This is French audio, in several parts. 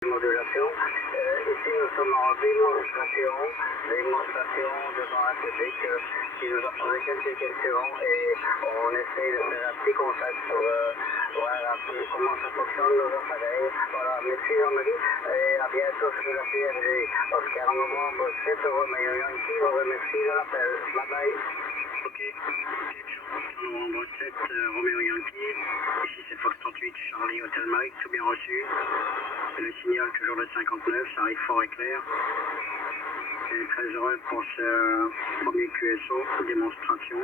Modulation. Ici, nous sommes en démonstration devant un public qui nous a posé quelques questions et on essaie de faire un petit contact pour voir un peu comment ça fonctionne nos appareils. Voilà, merci Jean-Marie et à bientôt sur la PRG. Oscar Novembre 7 Romeo Yankee, vous remercie de l'appel. Bye bye. Ok, Oscar Novembre 7 Romeo Yankee, ici c'est Fox 38 Charlie Hotel Mike, tout bien reçu. Le signal toujours de 59, ça arrive fort et clair. Je suis très heureux pour ce premier QSO, démonstration.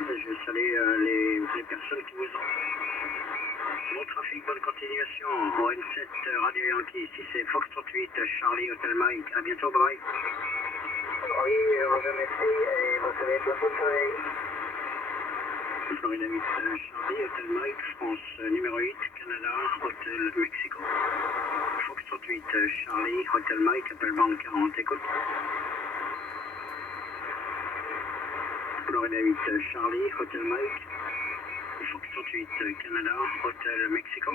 Je vais saluer les personnes qui vous ont. Bon trafic, bonne continuation. ON7 Radio Yankee, ici c'est Fox 38 Charlie Hotel Mike. À bientôt, bye. Oui, je vous remercie et vous savez la bonne soirée. Florida 8 Charlie Hotel Mike, France numéro 8, Canada, Hotel Mexico. Fox 38 Charlie Hotel Mike, appel bande 40, écoute. Florida 8 Charlie Hotel Mike, Fox 38 Canada, Hotel Mexico.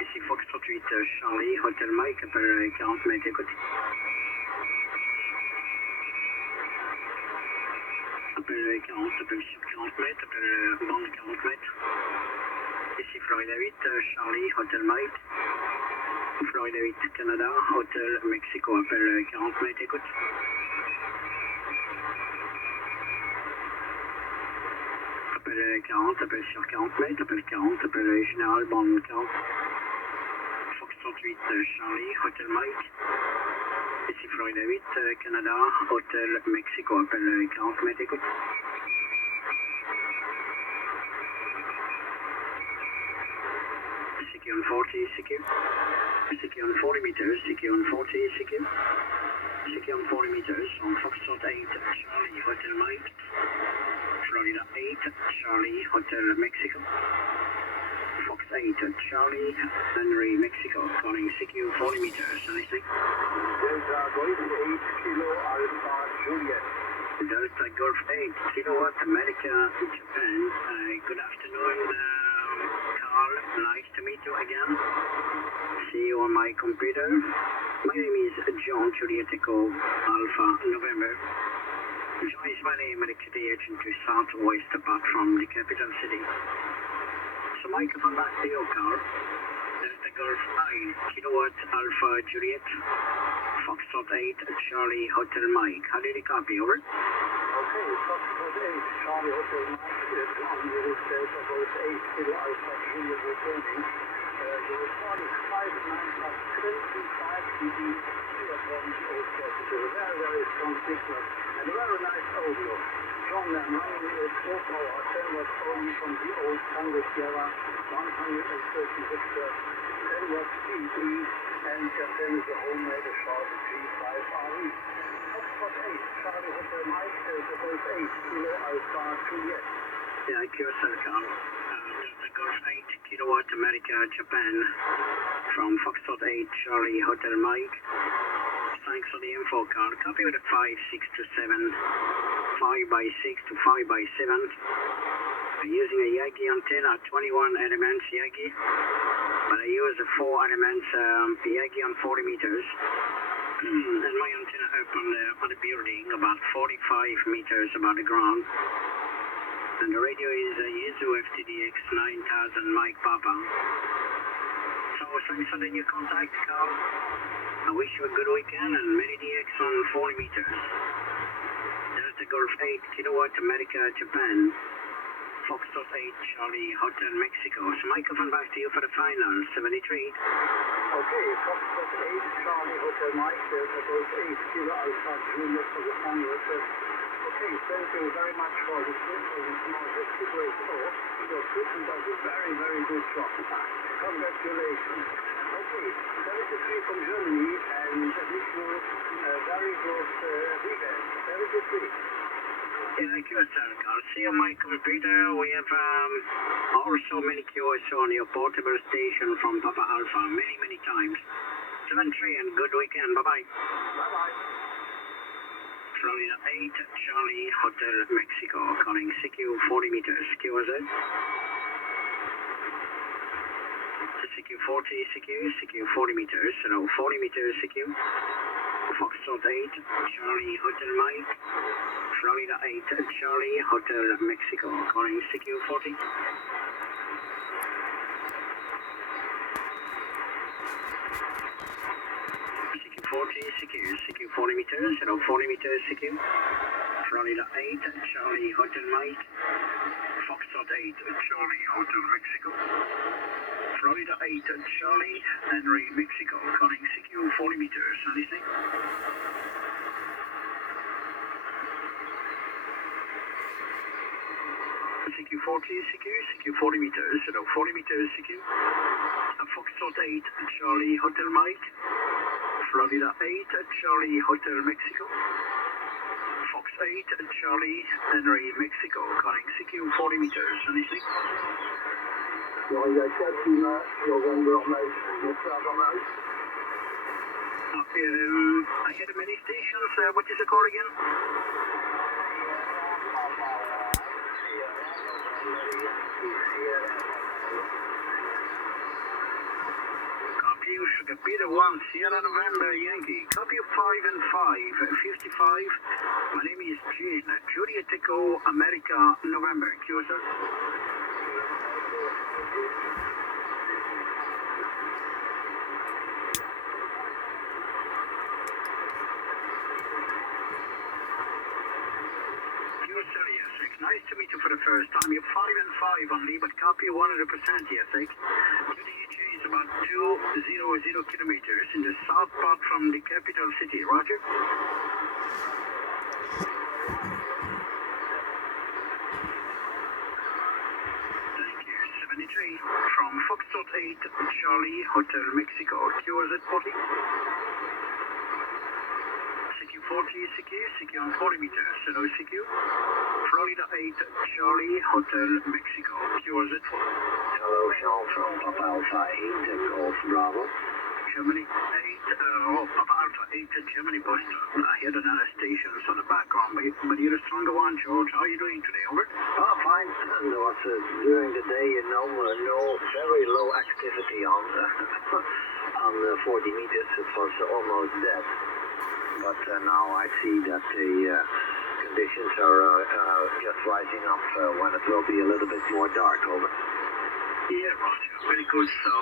Ici Fox 38 Charlie Hotel Mike, appel 40 mètres, écoute. Appel 40, appel sur 40 mètres, appel bande 40 mètres. Ici Florida 8, Charlie, Hotel Mike. Florida 8, Canada, Hotel Mexico, appel 40 mètres, écoute. Appel 40, appel sur 40 mètres, appel 40, appel général, bande 40. Fox 38, Charlie, Hotel Mike. Ici Florida 8, Canada, Hotel Mexico, appel 40 mètres, écoute. CQ on 40, CQ. CQ on 40 meters, CQ on 40, CQ. CQ on 40 meters, on Foxtrot 8, Charlie, Hotel Mike. Florida 8, Charlie, Hotel Mexico. Fox 8, Charlie, Henry, Mexico, calling CQ 40 meters, anything? Delta Golf 8, Kilo Alpha Juliet. Delta Golf 8, Kilowatt, America, Japan. Good afternoon, Carl. Nice to meet you again. See you on my computer. My name is John Juliet Echo Alpha November. John is my name, electricity agent to southwest apart from the capital city. So microphone back to you, Carl. Delta Golf 9, Kilowatt Alpha Juliet, Foxtrot 8, Charlie Hotel Mike. How did you copy, over? Okay, Foxtrot 8, Charlie Hotel Mike, on the Delta Golf 8, Kilo Alpha Juliet returning. The report is 59 25 dB from the old capital. Very, very strong signal and a very nice audio. John, running is 4 power, 10 watts only from the old Tango Sierra, 130 Victor, 10 watts PE, and Japan is a homemade Sharp G5RE. Foxtrot 8, Charlie Hotel Mike, Delta Golf 8, Kilo Alpha Juliet. Yeah, QSL Carl. Delta Golf 8, Kilowatt America, Japan, from Foxtrot 8, Charlie Hotel Mike. Thanks for the info, Carl. Copy with a 5, 6 to 7, 5 by 6 to 5 by 7. I'm using a Yagi antenna, 21 elements Yagi, but I use a 4 elements Yagi on 40 meters. And my antenna up on the building, about 45 meters above the ground. And the radio is a Yaesu FTDX 9000 Mike Papa. So thanks for the new contact, Carl. I wish you a good weekend and many DX on 40 meters. Delta Golf 8, Kilowatt America, Japan. Foxtrot 8, Charlie, Hotel Mexico. So microphone back to you for the final, 73. Okay, Foxtrot 8, Charlie, Hotel Mike, Delta Golf 8, Kilo Alpha Junior for the final. Okay, thank you very much for the great talk. Your equipment does a very, very good job. Congratulations. Okay, 73 from Germany and wish you a very good weekend. 73. Yeah, thank you, sir. I'll see you on my computer. We have also many QSO on your portable station from Papa Alpha many, many times. 73 and good weekend. Bye-bye. Bye-bye. Florida 8, Charlie, Hotel Mexico, calling CQ 40 meters. QSO. CQ 40, CQ 40 meters, 40 meters CQ. Foxtrot 8, Charlie Hotel Mike. Florida 8, Charlie Hotel Mexico. Calling CQ 40. CQ 40, CQ 40 meters, 40 meters CQ. Florida 8, Charlie Hotel Mike. Foxtrot 8, Charlie Hotel Mexico. Florida 8, Charlie Henry Mexico. Calling CQ 40 meters. Listening. CQ 40, CQ 40 meters, 40 meters CQ. Foxtrot 8, Charlie Hotel Mike. Florida 8, Charlie Hotel Mexico. Fox 8, Charlie Henry Mexico. Calling CQ 40 meters. Listening. Florida 4, Lima, November Mike, November Mike. I had many stations. What is the call again? Copy, you should be the 1, Sierra November Yankee. Copy 5 and 5, 55. My name is Jean, Juliet Echo, America, November. Q, sir. Nice to meet you for the first time. You're 5 and 5 only, but copy 100%, yes, eh? UDH is about 200 kilometers in the south part from the capital city. Roger. Thank you. 73 from Foxtrot 8, Charlie Hotel Mexico. QRZ 40. CQ 40, CQ on 40 meters. Hello, CQ. Florida 8, Charlie Hotel Mexico. QRZ 40. Hello, Sean from Papa Alpha 8, Golf Bravo. Germany 8, Papa Alpha 8, Germany Boston. I heard another stations on the background, but you're a stronger one, George. How are you doing today? Over? Oh, fine. And there was, during the day, no very low activity on on 40 meters. It was almost dead. But now I see that the conditions are just rising up when it will be a little bit more dark. Over. Yeah, Roger. Very good. So,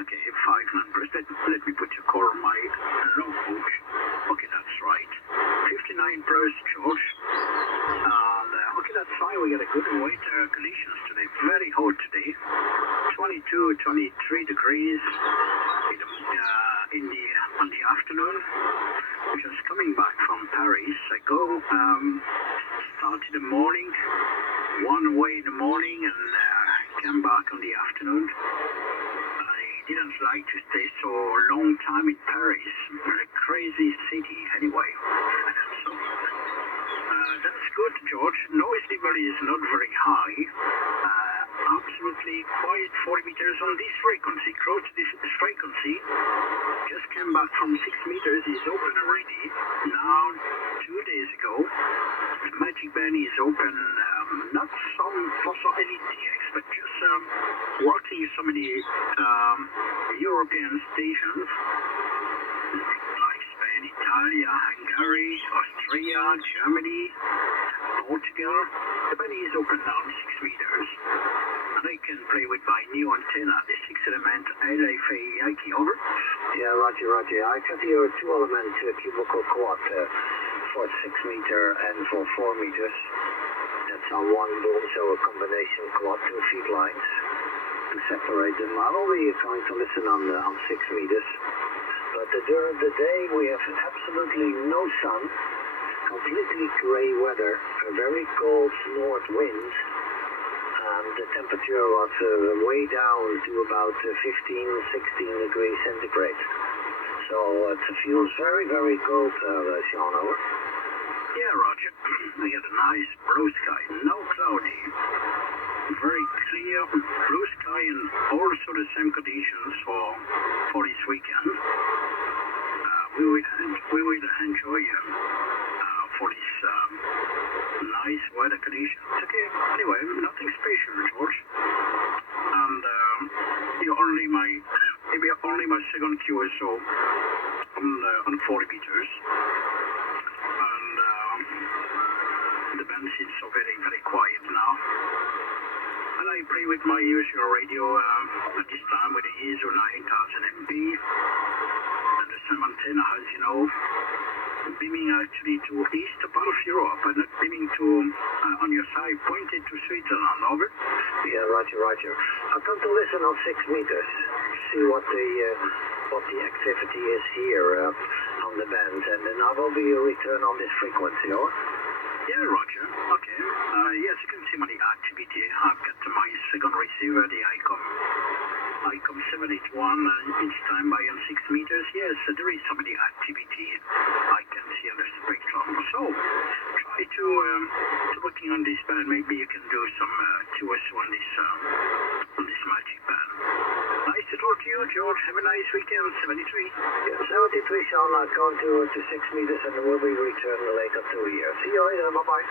okay, 5 numbers. Let me put your call on my logbook. Okay, that's right. 59 plus, George. And, okay, that's fine. We got a good weather conditions today. Very hot today. 22, 23 degrees on the afternoon. Just coming back from Paris. I started the morning, one way in the morning, and came back on the afternoon. I didn't like to stay so long time in Paris. Very crazy city, anyway. So, that's good, George. Noise level is not very high. Absolutely quiet 40 meters on this frequency, close to this frequency. Just came back from 6 meters, is open already. Now, 2 days ago, the Magic Band is open, not for some LTX, but just working so many European stations, like Spain, Italy, Hungary, Austria, Germany, Portugal. The band is open now, 6 meters. And I can play with my new antenna, the 6-element LFA Yankee. Over. Yeah, Roger. I got here 2-element cubicle quad for 6 meter and for 4 meters. That's on one boom, so a combination quad, 2 feet lines to separate them. I will be going to listen on 6 meters. But during the day we have absolutely no sun, completely gray weather, a very cold north wind. The temperature was way down to about 15, 16 degrees centigrade. So it feels very, very cold, Sean. Over. Yeah, Roger. We had a nice blue sky, no cloudy, very clear blue sky, and also the same conditions for this weekend. We will enjoy for this nice weather conditions. Okay, anyway, nothing special, George. And only my second QSO on 40 meters. And the band seems so very, very quiet now. And I play with my usual radio at this time with the ISO 9000 MP. And the same antenna has, you know, beaming actually to east part of Europe and not beaming to on your side pointed to Switzerland. Over. Yeah, roger. I'll come to listen on 6 meters. See what the activity is here on the band, and then I will be a return on this frequency, or? Yeah, roger. Okay. Yes, you can see my activity. I've got my second receiver, the ICOM 781, each time by on 6 meters. Yes, there is some activity I can see on the spectrum. So, try to looking on this band. Maybe you can do some QSO on this magic band. Nice to talk to you, George. Have a nice weekend. 73. Yeah, 73, Sean. I'll come to 6 meters, and then we'll be returning later to here. See you later. Bye-bye.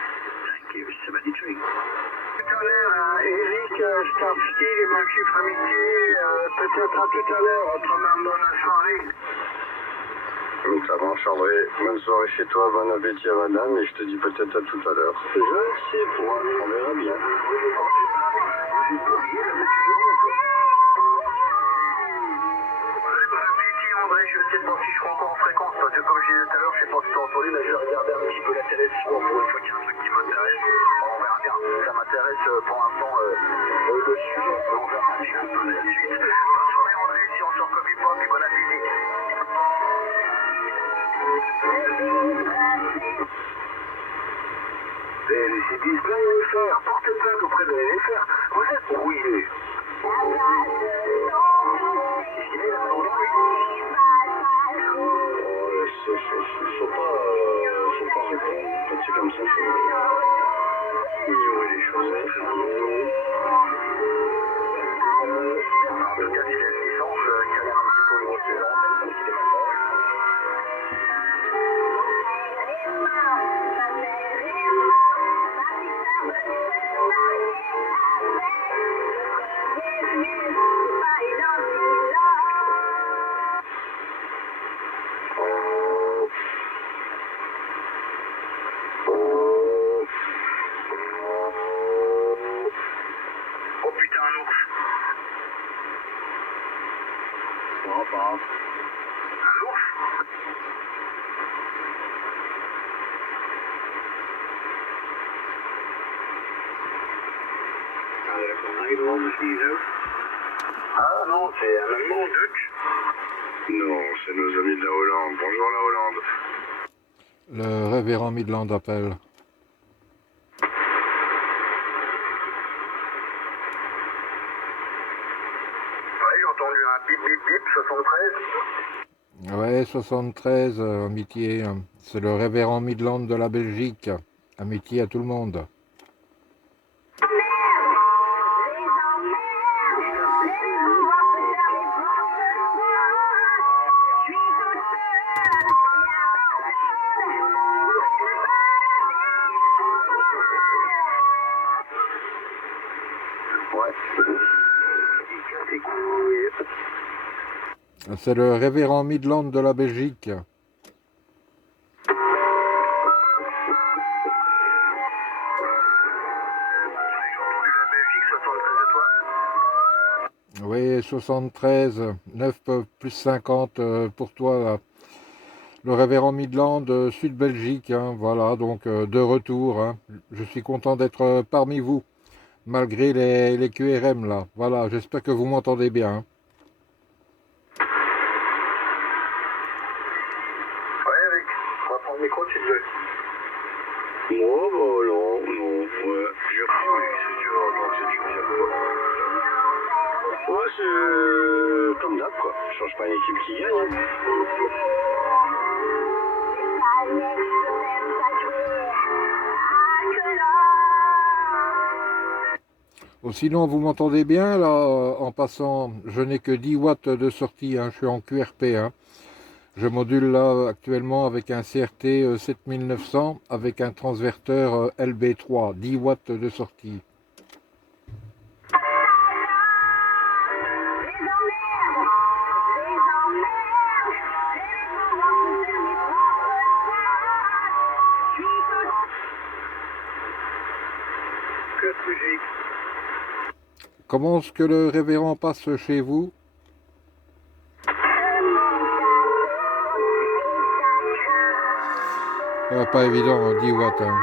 Thank you. 73. Tout à l'heure, Eric, Starfsteel et mon chiffre amitié, peut-être à tout à l'heure, autrement dans la soirée. Donc ça marche, André. Bonne soirée chez toi, bon appétit à madame, et je te dis peut-être à tout à l'heure. Je sais point, on verra bien. André, je sais pas si je serai encore en fréquence, parce que comme je disais tout à l'heure, je sais pas si t'as entendu, mais je vais regarder un petit peu la télé ce soir pour une fois qu'il y a un truc qui m'intéresse. Bon, on verra bien. Ça m'intéresse pour l'instant le sujet, on verra bien la suite. Bonne soirée André, si on sort comme il faut, puis bon appétit. Les LCDs, plein de LFR, portez plainte auprès de LFR. Vous êtes brouillés. Faut pas répondre. Quand c'est comme ça, faut ignorer les choses. Très important. En tout cas, c'est une licence qui a l'air un petit peu grosse, c'est là, même si c'est pas fort. Oh putain, un ours. Pas. Un ours? Nederland is niet zo. Ah non, c'est un Allemand, Dutch. Non, c'est nos amis de la Hollande. Bonjour la Hollande. Le révérend Midland appelle. Oui, j'ai entendu un bip bip bip, 73. Ouais, 73, amitié. C'est le révérend Midland de la Belgique. Amitié à tout le monde. C'est le révérend Midland de la Belgique. J'ai entendu la Belgique, 73 à toi. Oui, 73, 9 plus 50 pour toi, là. Le révérend Midland, Sud Belgique, hein, voilà, donc de retour. Hein. Je suis content d'être parmi vous, malgré les QRM, là. Voilà, j'espère que vous m'entendez bien. Hein. Le micro, tu veux. Moi, bah non, ouais. J'ai repris c'est dur, donc c'est spécial. Ouais, c'est comme d'hab, quoi. Je change pas une équipe qui gagne. Hein. Oh, sinon, vous m'entendez bien, là, en passant, je n'ai que 10 watts de sortie, hein, je suis en QRP, hein. Je module là actuellement avec un CRT 7900 avec un transverteur LB3, 10 watts de sortie. Comment est-ce que le révérend passe chez vous? Pas évident, 10 watts. Hein.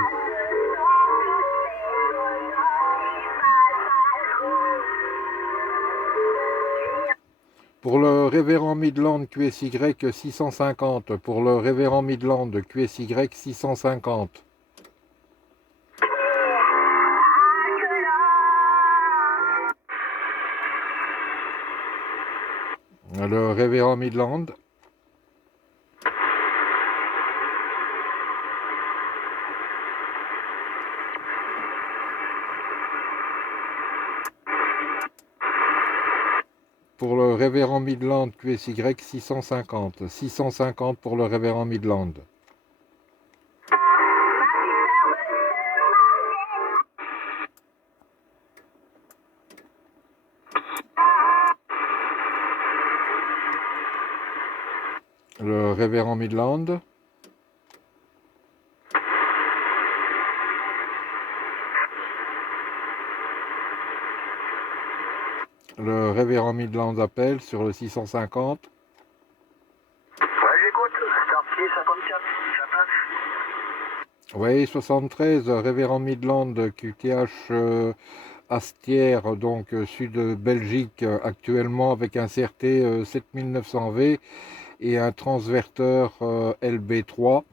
Pour le révérend Midland QSY 650. Pour le révérend Midland QSY 650. Le révérend Midland. Pour le révérend Midland QSY 650. 650 pour le révérend Midland. Le révérend Midland. Le révérend Midland appelle sur le 650. Ouais, j'écoute. Starsky 54, ça passe. Oui, 73, révérend Midland QTH Astière, donc sud de Belgique, actuellement avec un CRT 7900V et un transverteur LB3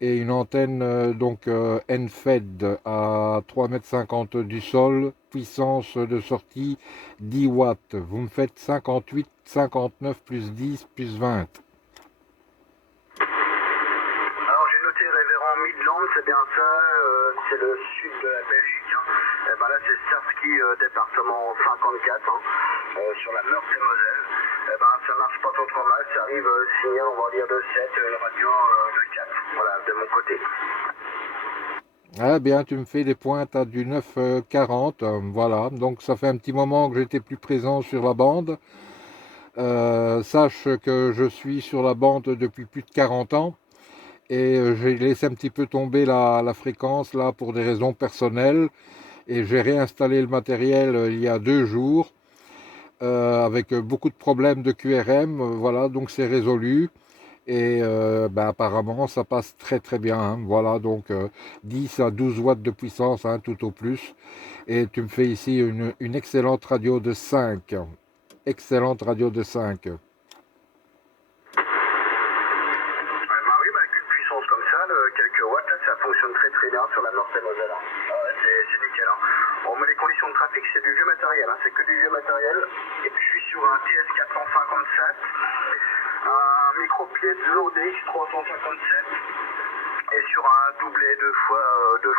et une antenne donc NFED à 3,50 m du sol, puissance de sortie 10 watts. Vous me faites 58, 59 plus 10 plus 20. Alors j'ai noté révérend Midland, c'est bien ça, c'est le sud de la Belgique. Hein. Et ben là c'est Starsky département 54 hein, sur la Meurthe-et-Moselle. Et ben ça marche pas trop mal, ça arrive signal on va dire de 7, une radio de 4, voilà de mon côté. Ah bien, tu me fais des pointes à du 9,40, voilà. Donc ça fait un petit moment que j'étais plus présent sur la bande. Sache que je suis sur la bande depuis plus de 40 ans et j'ai laissé un petit peu tomber la fréquence là pour des raisons personnelles et j'ai réinstallé le matériel il y a 2 jours avec beaucoup de problèmes de QRM, voilà, donc c'est résolu. Et apparemment ça passe très très bien, hein. Voilà, donc 10 à 12 watts de puissance, hein, tout au plus. Et tu me fais ici une excellente radio de 5. Excellente radio de 5. Oui, avec une puissance comme ça, quelques watts, là, ça fonctionne très bien sur la Meurthe-et-Moselle. Hein. Ah ouais, c'est nickel. Hein. Bon, mais les conditions de trafic, c'est du vieux matériel, hein, c'est que du vieux matériel. Et puis je suis sur un TS 457, un micro-pied de l'ODX 357 et sur un doublé 2 fois 11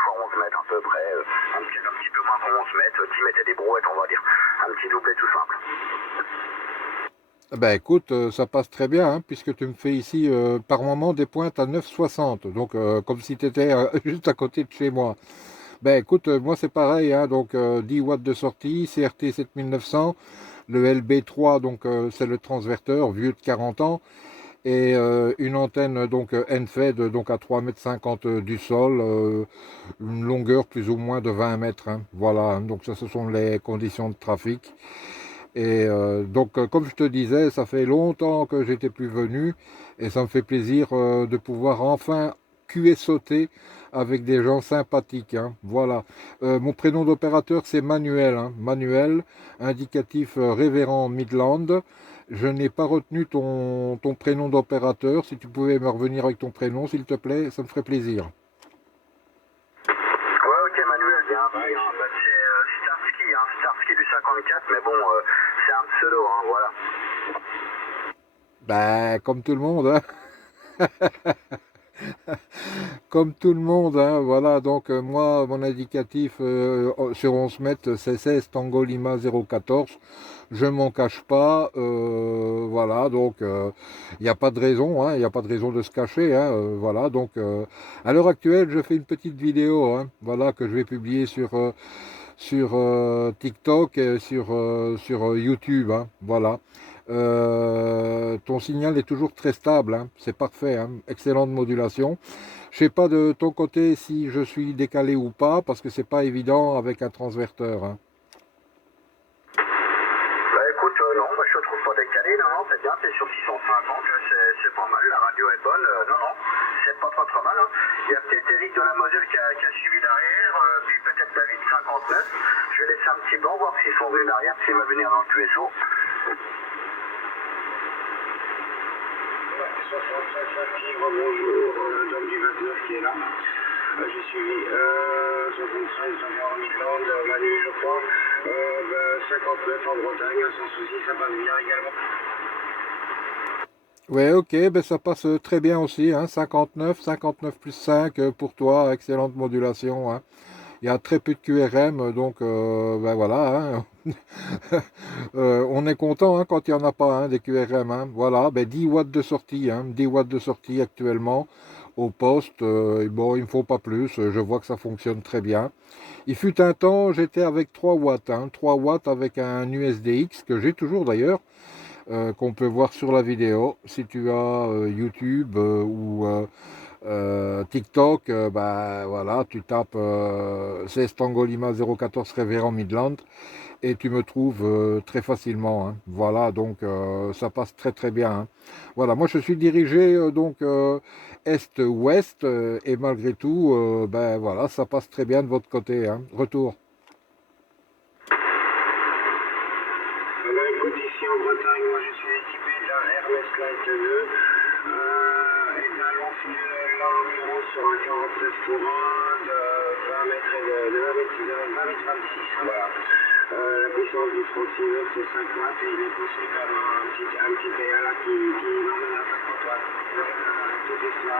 mètres à peu près, un petit peu moins que 11 mètres, 10 mètres et des brouettes on va dire, un petit doublé tout simple. Ben écoute, ça passe très bien, hein, puisque tu me fais ici par moment des pointes à 9,60, donc comme si tu étais juste à côté de chez moi. Ben écoute, moi c'est pareil, hein, donc 10 watts de sortie, CRT 7900, le LB3, donc c'est le transverteur, vieux de 40 ans, et une antenne donc NFED, donc à 3,50 m du sol, une longueur plus ou moins de 20 mètres, hein, voilà, hein, donc ça ce sont les conditions de trafic. Et donc, comme je te disais, ça fait longtemps que j'étais plus venu et ça me fait plaisir de pouvoir enfin QSOter avec des gens sympathiques. Hein. Voilà. Mon prénom d'opérateur, c'est Manuel. Hein. Manuel, indicatif révérend Midland. Je n'ai pas retenu ton prénom d'opérateur. Si tu pouvais me revenir avec ton prénom, s'il te plaît, ça me ferait plaisir. Ouais, ok, Manuel, bien. C'est Starsky, hein, Starsky du 54, mais bon, c'est un pseudo, hein, voilà. Ben, comme tout le monde, hein. Comme tout le monde, hein, voilà, donc moi, mon indicatif sur 11 mètres, c'est 16 Tango Lima 014, je m'en cache pas, voilà, donc il n'y a pas de raison, hein, il n'y a pas de raison de se cacher, hein, voilà, donc à l'heure actuelle, je fais une petite vidéo, hein, voilà, que je vais publier sur TikTok et sur YouTube, hein, voilà. Ton signal est toujours très stable, hein, c'est parfait, hein, excellente modulation. Je sais pas de ton côté si je suis décalé ou pas, parce que c'est pas évident avec un transverteur. Hein. s'ils sont venus derrière, s'ils va venir dans le QSO. Ouais, 65 Tigre, bonjour, Dom du 29 qui est là. J'ai suivi 73 en Midland, Manu je crois, 59 en Bretagne, sans souci, ça passe bien également. Ouais, ok, ben ça passe très bien aussi, hein, 59, 59 plus 5 pour toi, excellente modulation, hein. Il y a très peu de QRM, donc ben voilà, hein. On est content hein, quand il n'y en a pas hein, des QRM, hein. Voilà, ben 10 watts de sortie, hein, 10 watts de sortie actuellement au poste, bon, il ne me faut pas plus, je vois que ça fonctionne très bien. Il fut un temps, j'étais avec 3 watts, hein, 3 watts avec un USDX, que j'ai toujours d'ailleurs, qu'on peut voir sur la vidéo. Si tu as YouTube ou TikTok, bah voilà, tu tapes 16 Tango Lima 014 Révérend Midland et tu me trouves très facilement, hein. Voilà, donc ça passe très très bien, hein. Voilà, moi je suis dirigé donc est-ouest et malgré tout, ben voilà, ça passe très bien de votre côté, hein. Retour. Écoute, ici en Bretagne, moi je suis équipé d'un Hermès Light 2 et d'un long fil l'endurance sur un 49 pour 1 de 20 mètres et de 20 mètres 26. Voilà. La puissance du 36 nœuds c'est 5 watts et il est poussé par un petit PA là qui l'emmène à 50 watts. Tout est cela.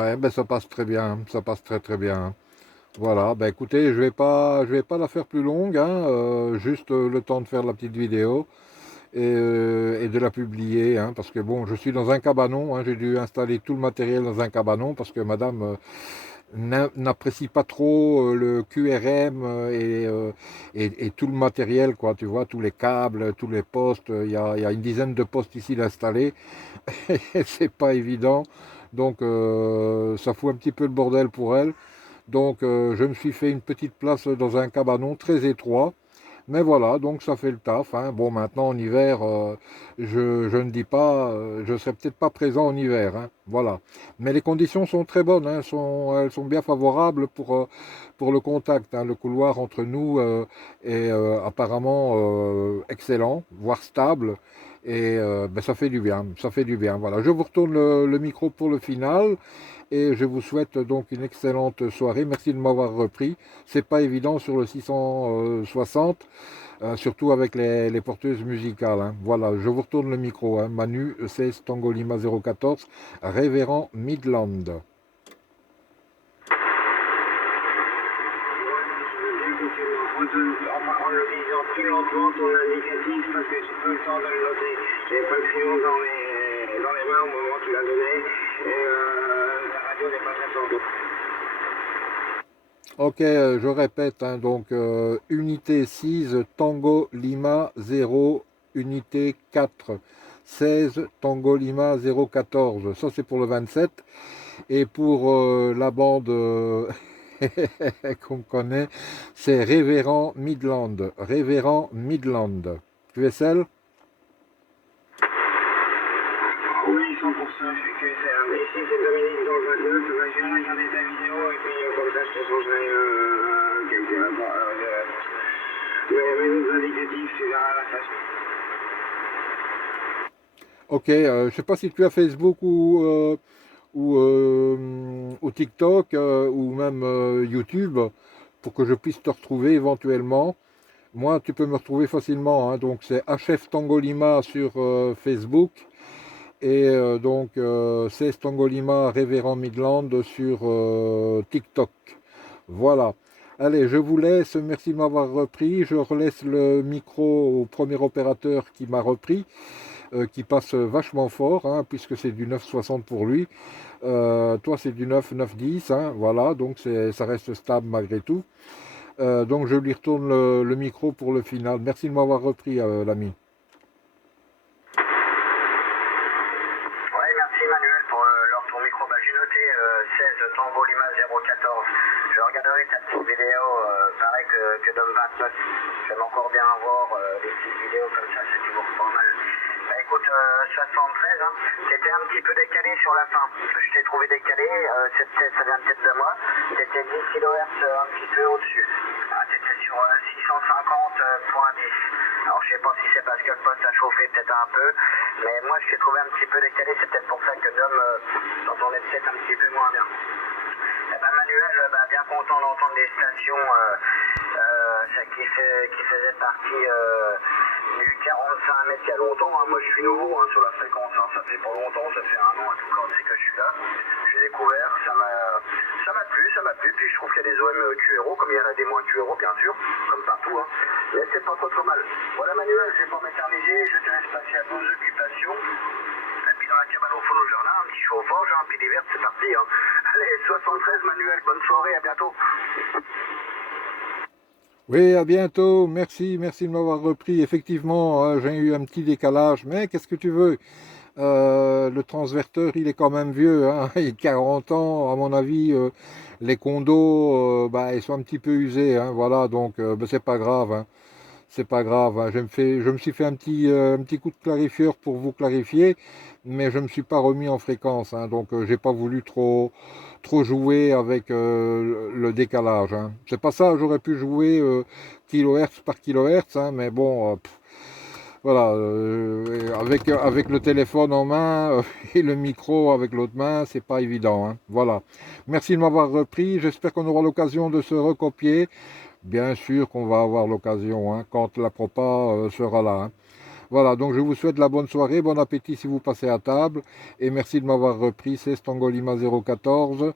Ouais, ben ça passe très bien, hein. Ça passe très très bien, hein. Voilà, ben écoutez, je vais pas la faire plus longue, hein, juste le temps de faire la petite vidéo et de la publier, hein, parce que bon, je suis dans un cabanon, hein, j'ai dû installer tout le matériel dans un cabanon parce que madame n'apprécie pas trop le QRM et tout le matériel, quoi, tu vois, tous les câbles, tous les postes, il y a une dizaine de postes ici d'installer, et c'est pas évident, donc ça fout un petit peu le bordel pour elle. Donc je me suis fait une petite place dans un cabanon très étroit. Mais voilà, donc ça fait le taf, hein. Bon, maintenant en hiver, je ne dis pas, je serai peut-être pas présent en hiver, hein. Voilà. Mais les conditions sont très bonnes, hein, elles sont bien favorables pour le contact, hein. Le couloir entre nous est apparemment excellent, voire stable. Et ben, ça fait du bien, ça fait du bien. Voilà, je vous retourne le micro pour le final et je vous souhaite donc une excellente soirée. Merci de m'avoir repris. C'est pas évident sur le 660, surtout avec les porteuses musicales, hein. Voilà, je vous retourne le micro, hein. Manu 16 Tango Lima 014, Révérend Midland. En le lisant plus lentement ton indicatif parce que j'ai pas eu le temps de le noter. J'avais pas le crayon dans les mains au moment où tu l'as donné et la radio n'est pas très forte. Ok, je répète, hein, donc unité 6 Tango Lima 0, unité 4 16 Tango Lima 014. Ça c'est pour le 27. Et pour la bande qu'on connaît, c'est Révérend Midland. Révérend Midland. QSL? Oui, 100%, je suis QSR. Ici, c'est Dominique dans le 29. Je vais regarder ta vidéo et puis comme ça, je te changerai mes autres indicatifs, tu verras la face. Ok, je ne sais pas si tu as Facebook ou TikTok ou même YouTube pour que je puisse te retrouver éventuellement. Moi, tu peux me retrouver facilement, hein, donc c'est HF Tango Lima sur Facebook et donc c'est Tango Lima Révérend Midland sur TikTok. Voilà. Allez, je vous laisse. Merci de m'avoir repris. Je relaisse le micro au premier opérateur qui m'a repris, qui passe vachement fort, hein, puisque c'est du 960 pour lui. Toi, c'est du 910, hein, voilà, donc ça reste stable malgré tout. Donc je lui retourne le micro pour le final. Merci de m'avoir repris, l'ami. Ouais, merci Manuel pour ton micro. Bah, j'ai noté 16 Tango Lima 014. Je regarderai ta petite vidéo, pareil que Dom 29. J'aime encore bien avoir des petites vidéos comme ça, c'est toujours pas mal. Bah, écoute, 73, hein, t'étais un petit peu décalé sur la fin. Je t'ai trouvé décalé, ça vient peut-être de moi. T'étais 10 kHz un petit peu au-dessus. Ah, t'étais sur 650.10. Alors je sais pas si c'est parce que le poste a chauffé peut-être un peu, mais moi je t'ai trouvé un petit peu décalé, c'est peut-être pour ça que Dom t'entendait peut-être un petit peu moins bien. Eh ben Manuel, bien content d'entendre des stations qui faisaient partie du 45 mètres il y a longtemps. Hein. Moi je suis nouveau sur la fréquence, hein. Ça fait pas longtemps, ça fait un an à tout casser que je suis là. J'ai découvert, ça m'a plu, puis je trouve qu'il y a des OM QRO, comme il y en a des moins QRO bien sûr, comme partout. Hein. Mais c'est pas trop mal. Voilà Manuel, je vais pas m'éterniser, je te laisse passer à vos occupations. Et puis dans la cabane au fond au jardin, un petit chauffage, puis l'hiver c'est parti. Hein. Allez, 73 Manuel, bonne soirée, à bientôt. Oui, à bientôt. Merci de m'avoir repris. Effectivement, j'ai eu un petit décalage, mais qu'est-ce que tu veux? Le transverteur, il est quand même vieux, hein. Il a 40 ans, à mon avis. Les condos, ils sont un petit peu usés, hein. Voilà, donc c'est pas grave, hein. C'est pas grave, hein. Je me suis fait un petit coup de clarifieur pour vous clarifier, mais je me suis pas remis en fréquence, hein. Donc j'ai pas voulu trop jouer avec le décalage, hein. C'est pas ça, j'aurais pu jouer kilohertz par kilohertz, hein, mais bon, voilà, avec le téléphone en main et le micro avec l'autre main, c'est pas évident, hein. Voilà. Merci de m'avoir repris. J'espère qu'on aura l'occasion de se recopier. Bien sûr qu'on va avoir l'occasion, hein, quand la propa sera là, hein. Voilà, donc je vous souhaite la bonne soirée, bon appétit si vous passez à table, et merci de m'avoir repris. C'est Stangolima 014,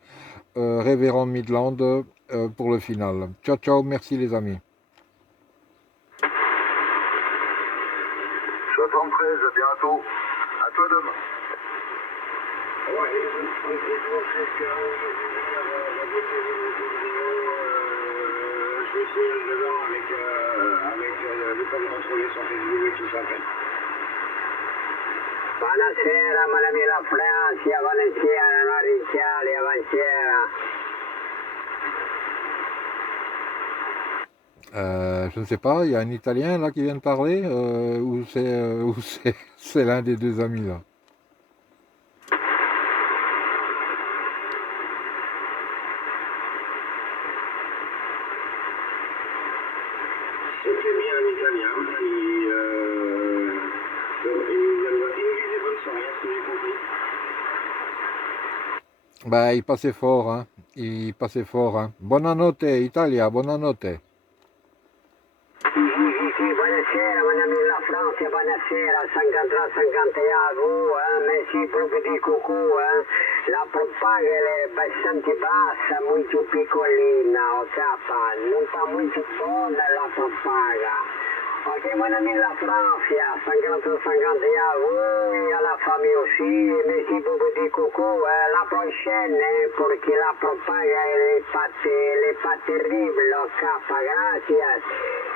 Révérend Midland, pour le final. Ciao, ciao, merci les amis. 73, à bientôt. À toi demain. Je vais essayer dedans avec le code contrôlé sur Facebook et tout ça. Buonasera, ma la mia Francia, buonasera, non Ricciali, buonasera. Je ne sais pas, il y a un Italien là qui vient de parler, ou c'est l'un des deux amis là. C'était bien un Italien qui nous des bonnes soirées, ce que j'ai compris. Il passait fort, hein. Il passait fort, hein. Buonanotte Italia, buonanotte. Sì, buonasera, mon ami la Francia, buonasera, 53, 50 vous, merci proprio di cucù, la propaga è bastante bassa, molto piccolina, o capa, non fa molto fonda la propaga. Ok, mon ami la Francia, 53, 50 vous, à la famille aussi, merci proprio di cucù, la prochaine, perché la propaga è pas terrible, o capa, gracias.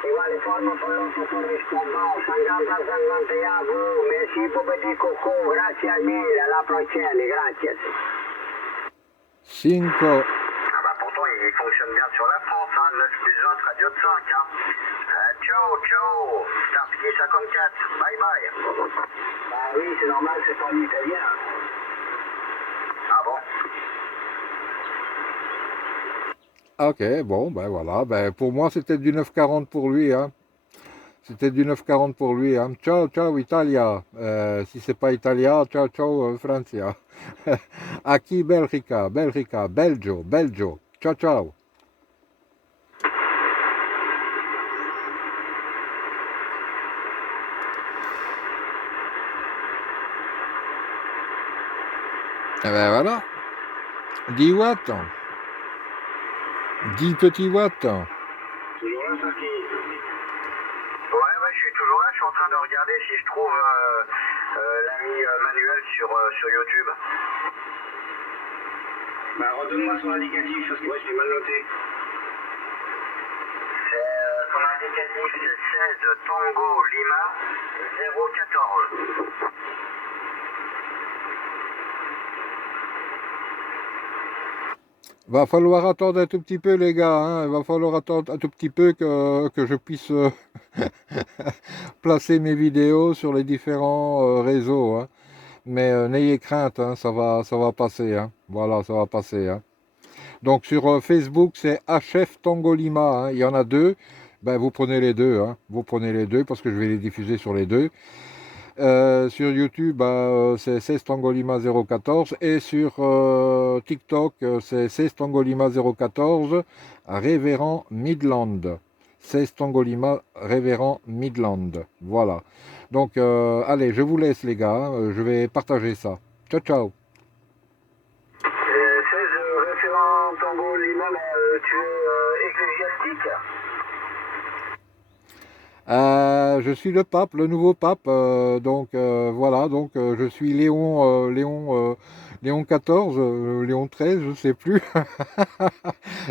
Iguale forma por los que correspondant, 50 vous, merci pour petit coco, gracias mille, à la prochaine, gracias. 5. Pourtant il fonctionne bien sur la France, 9 plus 20, radio de 5. Ciao, ciao, Starsky 54, bye bye. Bah oui, c'est normal, c'est pas en italien. Ah bon? Ok, bon, voilà. Pour moi, c'était du 940 pour lui, hein. C'était du 940 pour lui, hein. Ciao, ciao, Italia. Si c'est pas Italia, ciao, ciao, Francia. A qui Belgica, Belgio. Ciao, ciao. Et ben voilà. 10 watts. 10 petits watts. Toujours là, Sarki? Ouais, je suis toujours là, je suis en train de regarder si je trouve l'ami Manuel sur YouTube. Redonne-moi son indicatif, parce que moi je l'ai mal noté. Son indicatif c'est 16 Tango Lima 014. Va falloir attendre un tout petit peu les gars, hein. Il va falloir attendre un tout petit peu que je puisse placer mes vidéos sur les différents réseaux, hein. Mais n'ayez crainte, hein, ça va passer, hein. Voilà, ça va passer, hein. Donc sur Facebook, c'est HF Tango Lima, hein. Il y en a deux. Ben, vous prenez les deux, hein. Vous prenez les deux parce que je vais les diffuser sur les deux. Sur YouTube, c'est 16 Tango Lima 014 et sur TikTok, c'est 16 Tango Lima 014 Révérend Midland. 16 Tango Lima Révérend Midland. Voilà. Donc, allez, je vous laisse les gars, hein. Je vais partager ça. Ciao, ciao. 16 référent Tango Lima, tu es ecclésiastique? Je suis le pape, le nouveau pape, donc voilà, donc je suis Léon XIV, Léon XIII, je sais plus.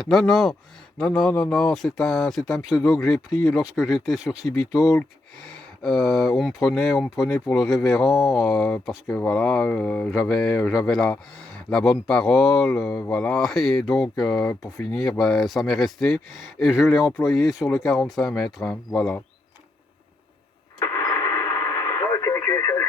Non, non, non, non, non, non, c'est un pseudo que j'ai pris lorsque j'étais sur CB Talk. On me prenait pour le révérend parce que voilà, j'avais la bonne parole, voilà, et donc pour finir, ben, ça m'est resté et je l'ai employé sur le 45 mètres, hein, voilà. Ok, QSL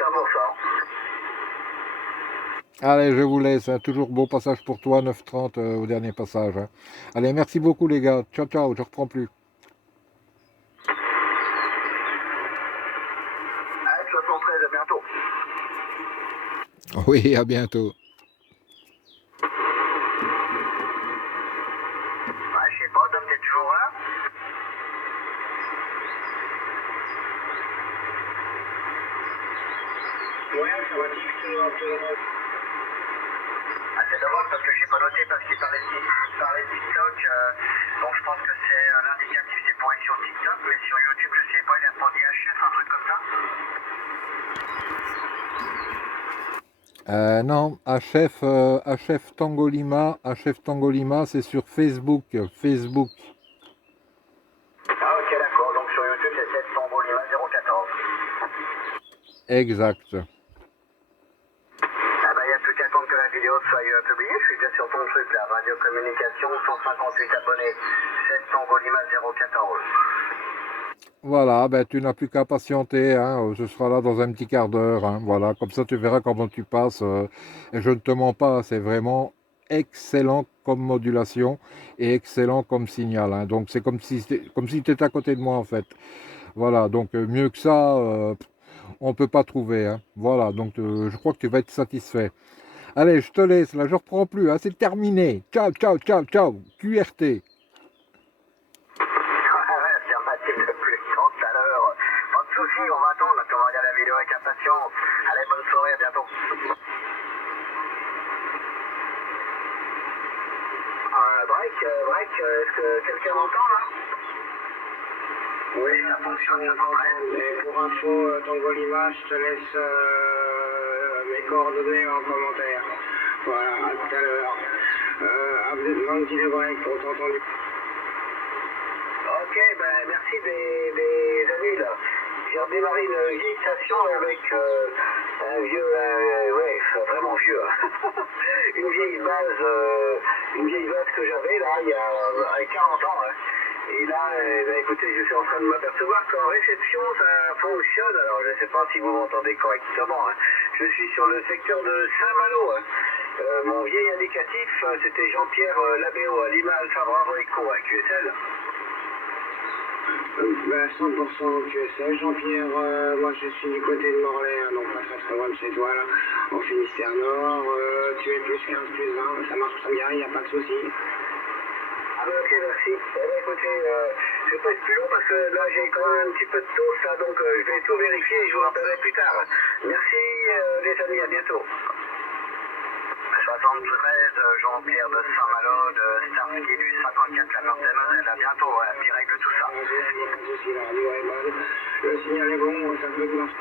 100%. Allez, je vous laisse, hein. Toujours bon passage pour toi, 9h30 au dernier passage, hein. Allez, merci beaucoup les gars. Ciao, ciao, je reprends plus. Allez, 73, à bientôt. Oui, à bientôt. Ouais, je sais pas, Dom, t'es toujours là? Ouais, ça va dire que ah, c'est dommage parce que j'ai pas noté parce qu'il parlait de TikTok. Donc je pense que c'est l'indicatif c'est pour être sur TikTok, mais sur YouTube, je sais pas, il a pas dit HF, un truc comme ça. Non, HF Tango Lima, c'est sur Facebook, Facebook. Ah ok, d'accord, donc sur YouTube, c'est 7 Tango Lima 014. Exact. Ah bah, il n'y a plus qu'à attendre que la vidéo soit publiée. Je suis déjà sur ton truc là. Radio Communication, 158 abonnés. 7 Tango Lima 014. Voilà, ben tu n'as plus qu'à patienter, hein. Ce sera là dans un petit quart d'heure, hein. Voilà, comme ça tu verras comment tu passes. Et je ne te mens pas, c'est vraiment excellent comme modulation et excellent comme signal, hein. Donc c'est comme si tu étais à côté de moi en fait. Voilà, donc mieux que ça, on ne peut pas trouver, hein. Voilà, donc je crois que tu vas être satisfait. Allez, je te laisse, là je reprends plus, hein. C'est terminé. Ciao, ciao, ciao, ciao. QRT. Affirmatif de plus tout à l'heure. Pas de soucis, on va attendre. On va regarder la vidéo avec impatience. Allez, bonne soirée, à bientôt. Break, est-ce que quelqu'un m'entend là? Oui, ça fonctionne, ça s'entraîne. Et pour info, Tango Lima, je te laisse mes coordonnées en commentaire. Voilà, à tout à l'heure. Update Monkey de break, on t'a entendu. Ok, ben merci des amis là. J'ai redémarré une vieille station avec un vieux, ouais, vraiment vieux. une vieille base que j'avais là il y a 40 ans. Hein. Et là, ben, écoutez, je suis en train de m'apercevoir qu'en réception ça fonctionne. Alors je ne sais pas si vous m'entendez correctement. Hein. Je suis sur le secteur de Saint-Malo. Hein. Mon vieil indicatif, c'était Jean-Pierre Labéo à Lima Alpha Bravo Echo à QSL. 100% QSL. Jean-Pierre, moi je suis du côté de Morlaix, hein, donc pas très loin de chez toi là, en Finistère Nord. Tu es plus 15, plus 20, ça marche très bien, il n'y a pas de souci. Ah ben ok, merci. Eh ben, écoutez, je vais pas être plus long parce que là j'ai quand même un petit peu de toast là, donc je vais tout vérifier et je vous rappellerai plus tard. Merci les amis, à bientôt. 73, Jean-Pierre de Saint-Malo, de Starsky du 54, la Meurthe-et-Moselle, à bientôt, ouais, puis règle tout ça. Il n'y a pas de souci, la radio est bonne, le signal est bon, ça peut marcher.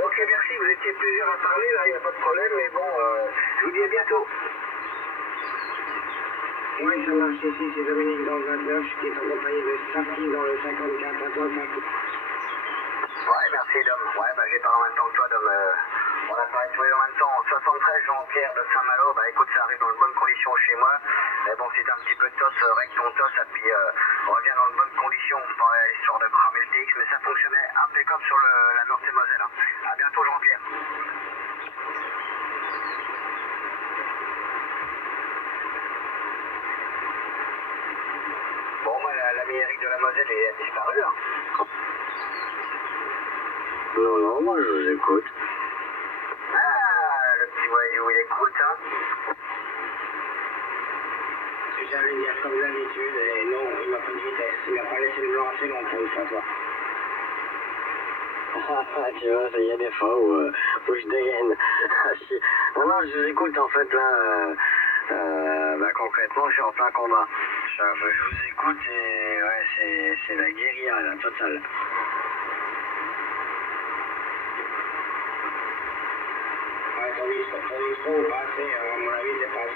Ok, merci, vous étiez plusieurs à parler, là, il n'y a pas de problème, mais bon, je vous dis à bientôt. Oui, ça marche ici, c'est Dominique dans le 29, qui est en compagnie de Starsky dans le 54, à toi, Starsky. Ouais, merci Dom. Ouais, bah j'ai parlé en même temps que toi, Dom. On a parlé tous les deux en même temps. 73, Jean-Pierre de Saint-Malo. Bah écoute, ça arrive dans de bonnes conditions chez moi. Mais bon, si t'as un petit peu de tos, règle ton tos et puis reviens dans de bonnes conditions, pas histoire de cramer le TX, mais ça fonctionnait impeccable sur la Meurthe-et-Moselle. Hein. À bientôt, Jean-Pierre. Bon, bah, la mairie de la Moselle est disparue, là. Non, non, moi je vous écoute. Ah, le petit voyou, il écoute, hein. Parce que j'allais dire comme d'habitude, et non, il m'a pas de vitesse. Il m'a pas laissé le blanc assez longtemps, une fois, toi. Tu vois, il y a des fois où je dégaine. Non, non, je vous écoute en fait là. Bah, concrètement, je suis en plein combat. Je vous écoute et ouais, c'est la guérilla là, totale. Ouais, ton dispo, pas assez, à mon avis, c'est pas.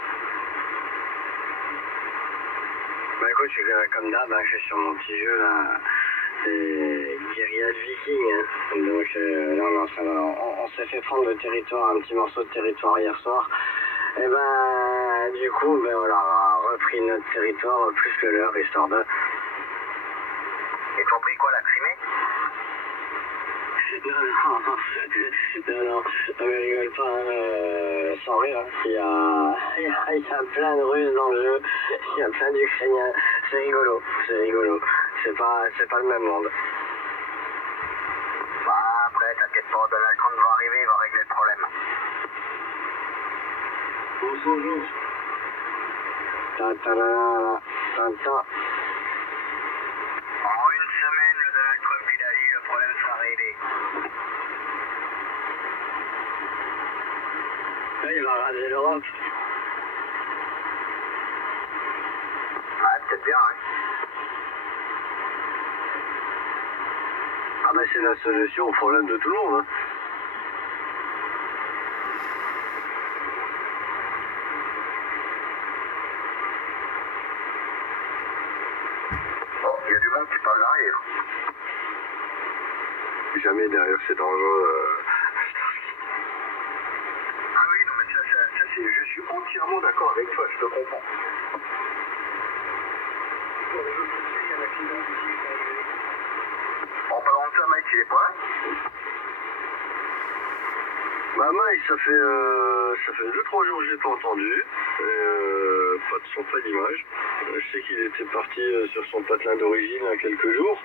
Bah écoute, je suis comme d'hab, hein, je suis sur mon petit jeu là. C'est guérilla de viking. Hein. Donc là, on s'est fait prendre le territoire, un petit morceau de territoire hier soir. Et ben, du coup, ben, on a repris notre territoire plus que l'heure, histoire de... Et t'as pris quoi, la Crimée? Non, mais rigole pas, hein, sans rire. Hein. Il y a plein de Russes dans le jeu, il y a plein d'Ukrainiens. C'est rigolo, c'est rigolo. C'est pas le même monde. Bah, après, t'inquiète pas, Donald Trump va arriver, il va régler le problème. Bonjour. Ta-ta-la-la-la-ta-ta. En une semaine, le Donald Trump, il a dit, le problème sera réglé. Là, il va raser l'Europe. Ouais, peut-être bien, hein. Ah bah c'est la solution au problème de tout le monde. Hein. Bon, il y a du monde qui parle derrière. Jamais derrière c'est dangereux. Ah oui, non, mais ça c'est... Je suis entièrement d'accord avec toi, je te comprends. En parlant de ça, Mike, il est pas là? Bah Mike, ça fait 2-3 jours que je l'ai pas entendu. Pas de son, pas d'image. Je sais qu'il était parti sur son patelin d'origine il y a quelques jours.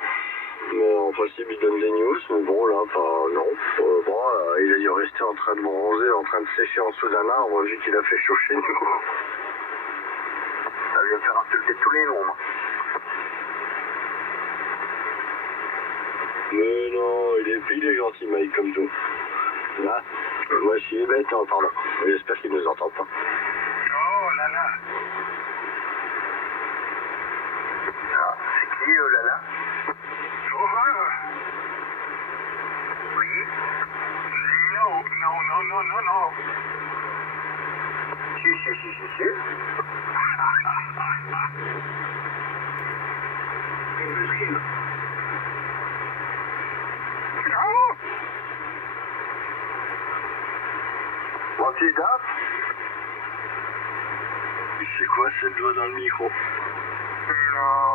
Mais en principe il donne des news, mais bon là, pas non. Il a dû rester en train de bronzer, en train de sécher en dessous d'un arbre vu qu'il a fait chaud chez nous. Ça vient me faire insulter tous les noms, moi. Mais non, il est gentil Mike comme tout. Là, moi je suis bête, hein, pardon. J'espère qu'il nous entend pas. Oh là là. Ah, c'est qui, là là? Oui? Non. Si. Il me suit. What is that? C'est quoi cette voix dans le micro? Non.